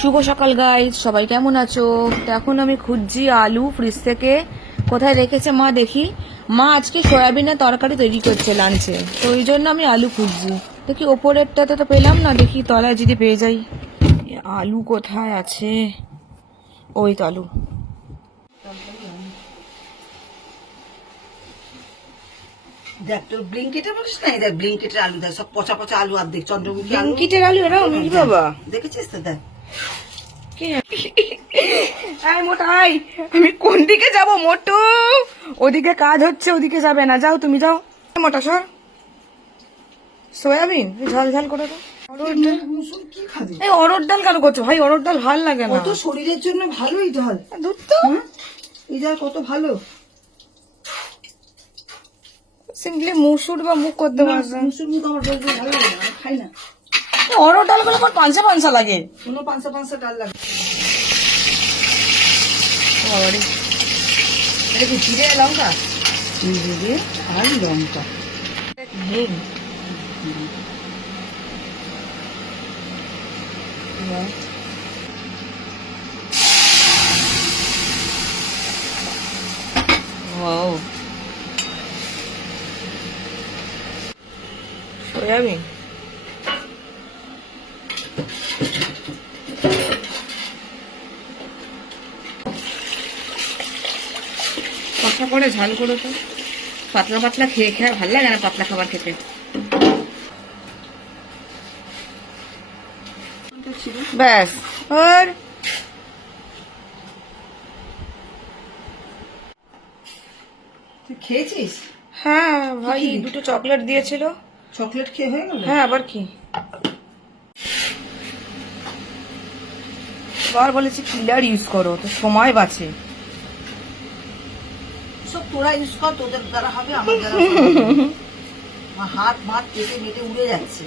শুভ সকাল গাইজ, সবাই কেমন আছো? তো এখন আমি খুঁজছি আলু ফ্রিজ থেকে কোথায় রেখেছে মা, দেখি। মা আজকে সয়াবিনের তরকারি তৈরি করছে লাঞ্চে, তো ওই জন্য আমি আলু খুঁজছি। দেখি ওপরেরটাতে তো পেলাম না, দেখি তলায় যদি পেয়ে যাই। আলু কোথায় আছে? ওই তো আলু। দেখ তোর ব্লিঙ্কিটের বলিস না, দেখ ব্লিঙ্কিটের আলু, দেখ সব পচা পচা আলু, আর দেখ চন্দ্রমুখী আলু, ব্লিঙ্কিটের আলু এরা অনেক বাবা। দেখেছিস তো? দেখ মোটাই, আমি কোন দিকে যাব মোটু? ওদিকে কাজ হচ্ছে, ওদিকে যাবে না, যাও তুমি যাও। মোটা সর। সয়াবিন ঝাল ঝাল করে দাও। কি খাবি? এই অরড় ডাল কেন করছো ভাই? অরড় ডাল ভাল লাগে না। কত শরীরের জন্য ভালোই জল, দুধ তো এই জল কত ভালো। সিম্পলি মুসুর বা মুখ করতে পারছে। মুসুর মুখ আমার রোজ রোজ ভালো লাগে না, আমি খাই না। অরড় ডাল গুলো আমার পাঁচা পাঁচা লাগে। কোনো পাঁচশো পাঁচশো ডাল লাগে। বাবারে, এটা কি জিরে লঙ্কা? জিরে আর লঙ্কা, হিং। Wow, soybean. পাতলা করে ঝাল করো তো। পাতলা পাতলা খেয়ে খেয়ে ভালো লাগে না পাতলা খাবার খেতে। ব্যাস। আর তুই খেয়েছিস? হ্যাঁ ভাই, দুটো চকলেট দিয়েছিল। চকলেট খেয়ে হয়ে গেল? হ্যাঁ, আবার কি? বার বলেছি পিলার ইউজ করো, তো সময় বাঁচে। সব তোরা ইউজ কর, তোদের দ্বারা হবে, আমার দ্বারা হবে না। আমার হাত মাত কেটে মেটে উড়ে যাচ্ছে।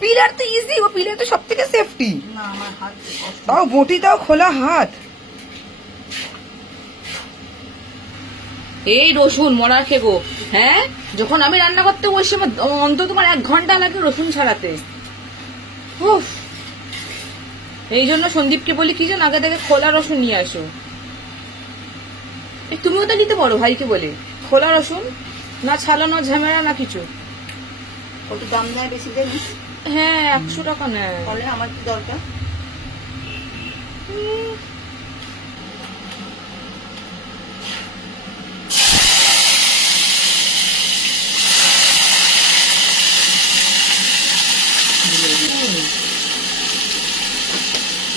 পিলার তো ইজি, ও পিলার তো সব থেকে সেফটি। না, আমার হাত কষ্ট। তাও বটি, তাও খোলা হাত। এই রসুন মরার খেগো। হ্যাঁ, যখন আমি রান্না করতে বসে আমার অন্তত তোমার 1 ঘন্টা লাগে রসুন ছাড়াতে। উফ, এই জন্য সন্দীপকে বলি কি যেন আগে থেকে খোলা রসুন নিয়ে আসো। তুমিও তো নিতে পারো ভাইকে বলে খোলা রসুন, না ছালানো ঝামেলা না কিছু। কত দাম নেয় বেশি জানিস? হ্যাঁ, 100 টাকা নেয়। তাহলে আমার কি দরকার?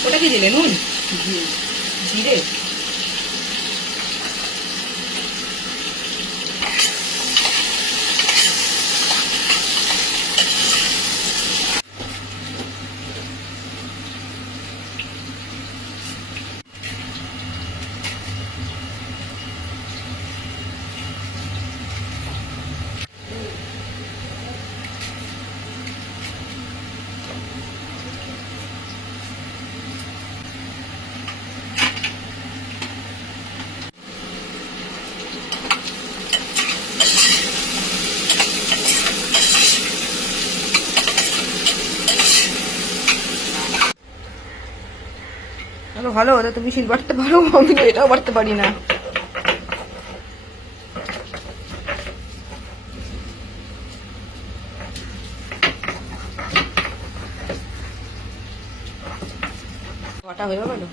ওটা কি দিলে? নুন, জিরে। ভালো, ওটা তুমি শিল বাড়তে পারো, আমি তো এটাও বাড়তে পারি না। বাটা হয়ে গেল।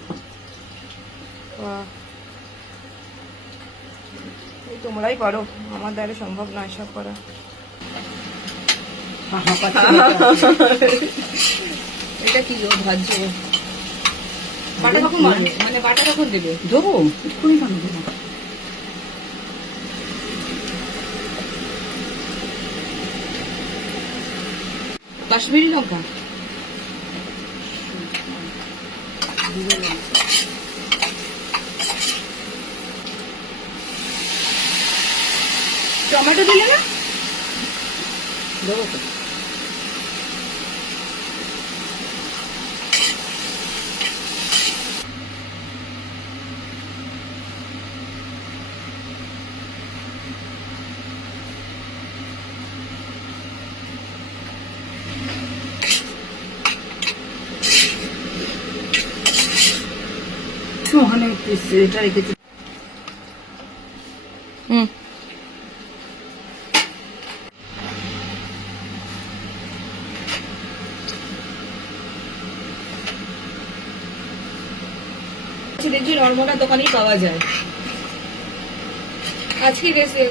এই তোমরাই পারো, আমার দ্বারা সম্ভব না এসব করা। এটা কি ভাজছো? বাটা কখন মারবে? মানে বাটা কখন দেবে? দেবো এক্ষুনি, কেন দেবো? কাশ্মীরি লঙ্কা, টমেটো দিলে না? দেবো তো। ওখানে এটা রেখেছি। হুম, দেখছি নর্মদা দোকানেই পাওয়া যায়। আজকে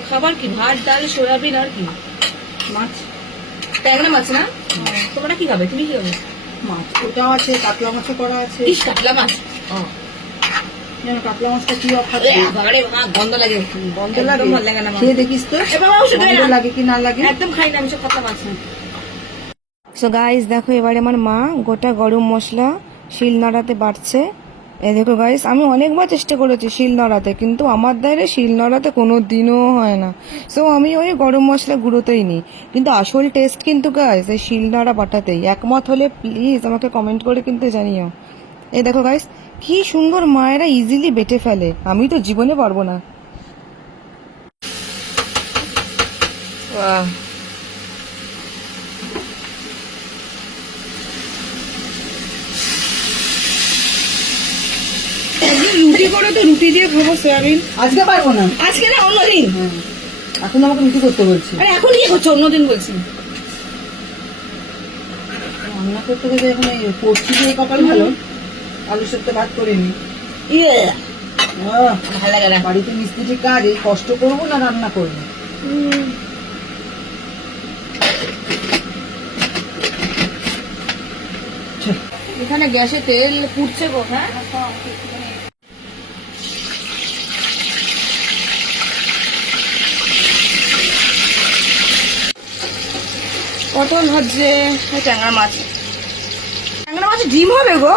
খাবার কি? ভাত, ডাল, সয়াবিন আর কি? মাছ, ট্যাংরা মাছ না? তোমরা কি খাবে? তুমি কি খাবে? মাছ ওটাও আছে, কাতলা মাছও করা আছে। ইস, কাতলা মাছ। যেন কাতলা মাছটা কি অফার বাবারে বাবা, গন্ধ লাগে। গন্ধ একদম লাগে? ভালো লাগে না আমার। খেয়ে দেখিস তো এ বাবা, ওষুধ দে গন্ধ না। লাগে কি না লাগে। একদম খাই না আমি সব কাতলা মাছ। সো গাইস দেখো, এবারে আমার মা গোটা গরম মশলা শিল নোড়াতে বাটছে। এই দেখো গাইস, আমি অনেকবার চেষ্টা করেছি শিল নোড়াতে, কিন্তু আমার দ্বারা শিল নোড়াতে কোনো দিনও হয় না। সো আমি ওই গরম মশলা গুঁড়োতেই নিই। কিন্তু আসল টেস্ট কিন্তু গাইস এই শিল নোড়া বাটাতেই। একমত হলে প্লিজ আমাকে কমেন্ট করে কিন্তু জানিও। এই দেখো গাইস, কি সুন্দর মায়েরা ইজিলি বেটে ফেলে, আমি তো জীবনে পারবো না। বাহ, রুটি করে তো রুটি দিয়ে খাবো সয়াবিন। আজকে পারবো না। আজকে না, অন্যদিন। এখন আমাকে রুটি করতে বলছি। আরে এখন ইয়ে করছো, অন্যদিন বলছি। রান্না করতে গেলে এখন এই করছি দিয়ে কপাল ভালো, আলু সেদ্ধ ভাত করে নি। ইয়ে ভালো লাগে না। বাড়িতে মিস্ত্রি কাজ, এই কষ্ট করবো না রান্না করবো। এখানে গ্যাসে তেল পুড়ছে গো। হ্যাঁ, পটল ভাজছে, ট্যাংরা মাছ। ট্যাংরা মাছে ডিম হবে গো?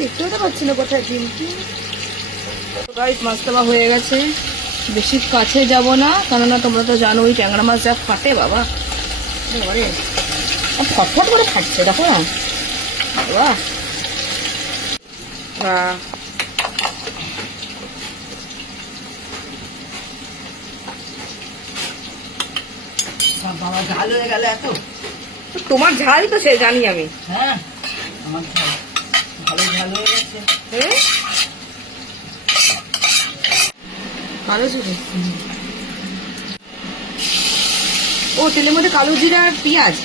দেখতেও তো পাচ্ছি না কোথায় ডিম। গাইস, মাছ দেওয়া হয়ে গেছে। বেশি কাছে যাব না, কেননা তোমরা তো জানো ওই ট্যাংরা মাছ যা ফাটে বাবা, ফটফট করে ফাটছে, দেখো না বাবা। বাবা ঝাল হয়ে গেল এত। তোমার ঝাল তো সে জানি আমি। হ্যাঁ, আমার ঝাল ভালো ঝাল হয়ে গেছে। কালো জিরে, ও তেলের মধ্যে কালো জিরা আর পেঁয়াজ।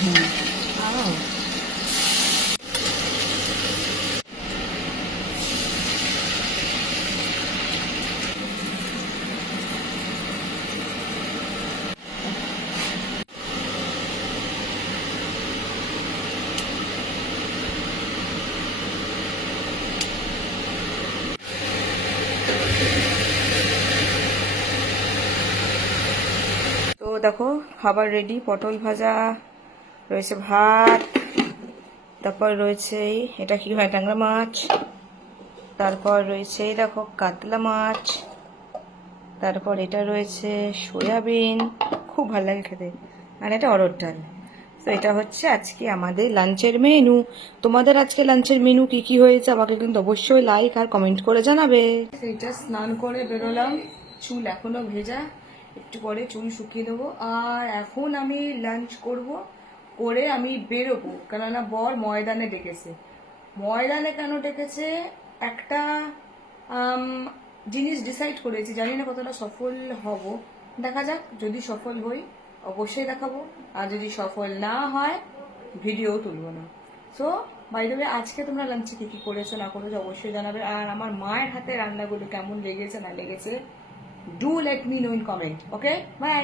তো দেখো খাবার রেডি, পটল ভাজা রয়েছে, ভাত, তারপর রয়েছে এটা কি হয়, ট্যাংরা মাছ, তারপর রয়েছে এই দেখো কাতলা মাছ, তারপর এটা রয়েছে সয়াবিন, খুব ভালো লাগে খেতে, আর এটা অরহর ডাল। তো এটা হচ্ছে আজকে আমাদের লাঞ্চের মেনু। তোমাদের আজকে লাঞ্চের মেনু কি কি হয়েছে আমাকে কিন্তু অবশ্যই লাইক আর কমেন্ট করে জানাবে। এটা স্নান করে বেরোলাম, চুল এখনো ভেজা, একটু পরে চুল শুকিয়ে দেবো। আর এখন আমি লাঞ্চ করব, করে আমি বেরোবো, কেননা বর ময়দানে ডেকেছে। ময়দানে কেন ডেকেছে, একটা জিনিস ডিসাইড করেছি, জানি না কতটা সফল হব, দেখা যাক। যদি সফল হই অবশ্যই দেখাবো, আর যদি সফল না হয় ভিডিও তুলবো না। সো বাই দ্য ওয়ে, আজকে তোমরা লাঞ্চে কি কি করেছো না করেছো অবশ্যই জানাবে। আর আমার মায়ের হাতে রান্নাগুলো কেমন লেগেছে না লেগেছে, do let me know in comment. Okay, by.